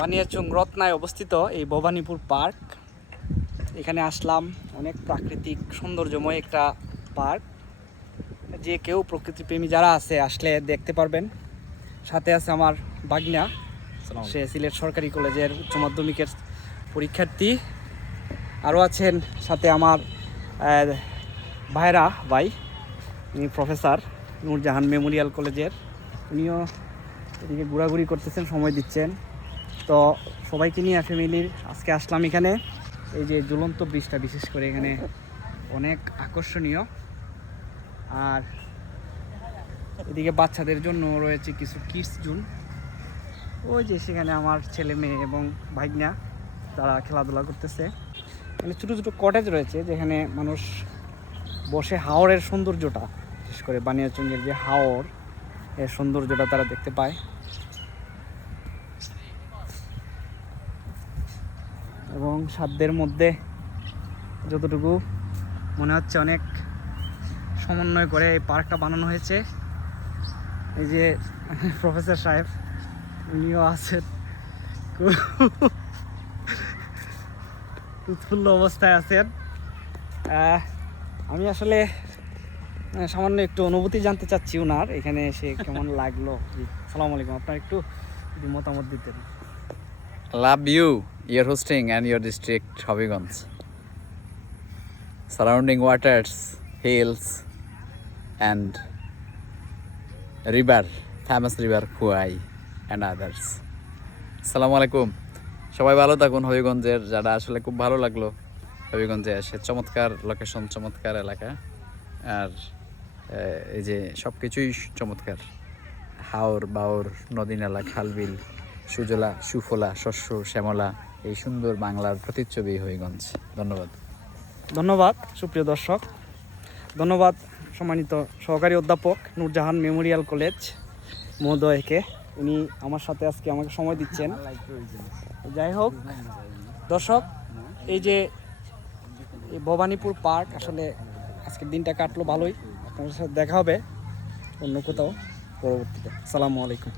বানিয়াচং রত্নায় অবস্থিত এই ভবানীপুর পার্ক। এখানে আসলাম অনেক প্রাকৃতিক সৌন্দর্যময় একটা পার্ক। যে কেউ প্রকৃতিপ্রেমী যারা আছে আসলে দেখতে পারবেন। সাথে আছে আমার বাগনা সে সিলেট সরকারি কলেজের উচ্চ মাধ্যমিকের পরীক্ষার্থী। আরও আছেন সাথে আমার ভাইরা ভাই উনি প্রফেসর নূরজাহান মেমোরিয়াল কলেজের। উনিও এদিকে ঘোরাঘুরি করতেছেন সময় দিচ্ছেন। তো সবাইকে নিয়ে ফ্যামিলির আজকে আসলাম এখানে। এই যে ঝুলন্ত ব্রিজটা, বিশেষ করে এখানে অনেক আকর্ষণীয়। আর এদিকে বাচ্চাদের জন্য রয়েছে কিছু কিডস জুন ওই যে সেখানে আমার ছেলে মেয়ে এবং ভাইগনা, তারা খেলাধুলা করতেছে। মানে ছোটো ছোটো কটেজ রয়েছে, যেখানে মানুষ বসে হাওরের সৌন্দর্যটা, বিশেষ করে বানিয়াচঙ্গের যে হাওর, এর সৌন্দর্যটা তারা দেখতে পায়। এবং সাধ্যের মধ্যে যতটুকু মনে হচ্ছে অনেক সমন্বয় করে এই পার্কটা বানানো হয়েছে। এই যে প্রফেসর সাহেব উনিও আছেন। উৎফুল্ল অবস্থায় আছেন। আমি আসলে সামান্য একটু অনুভূতি জানতে চাচ্ছি ওনার এখানে এসে কেমন লাগল? সালাম আলাইকুম। আপনার একটু মতামত দিতেন। লাভ you, your hosting and your district Hobbygonz. Surrounding waters, hills, and river, famous river Huai and others. আসসালামু আলাইকুম সবাই ভালো থাকুন হবিগঞ্জের। যারা আসলে খুব ভালো লাগল হবিগঞ্জে এসে। চমৎকার লোকেশন চমৎকার এলাকা। আর এই যে সব কিছুই চমৎকার। হাওর বাওর নদী নালা খালবিল সুজলা, সুফলা, শস্য, শ্যামলা, এই সুন্দর বাংলার প্রতিচ্ছবি হবিগঞ্জ ধন্যবাদ। ধন্যবাদ, সুপ্রিয় দর্শক। ধন্যবাদ, সম্মানিত সহকারী অধ্যাপক নূরজাহান মেমোরিয়াল কলেজ মহোদয়কে। উনি আমার সাথে আজকে আমাকে সময় দিচ্ছেন। যাই হোক, দর্শক, এই যে ভবানীপুর পার্ক, আসলে আজকের দিনটা কাটলো ভালোই। আপনার সাথে দেখা হবে অন্য কোথাও পরবর্তীতে। সালামু আলাইকুম।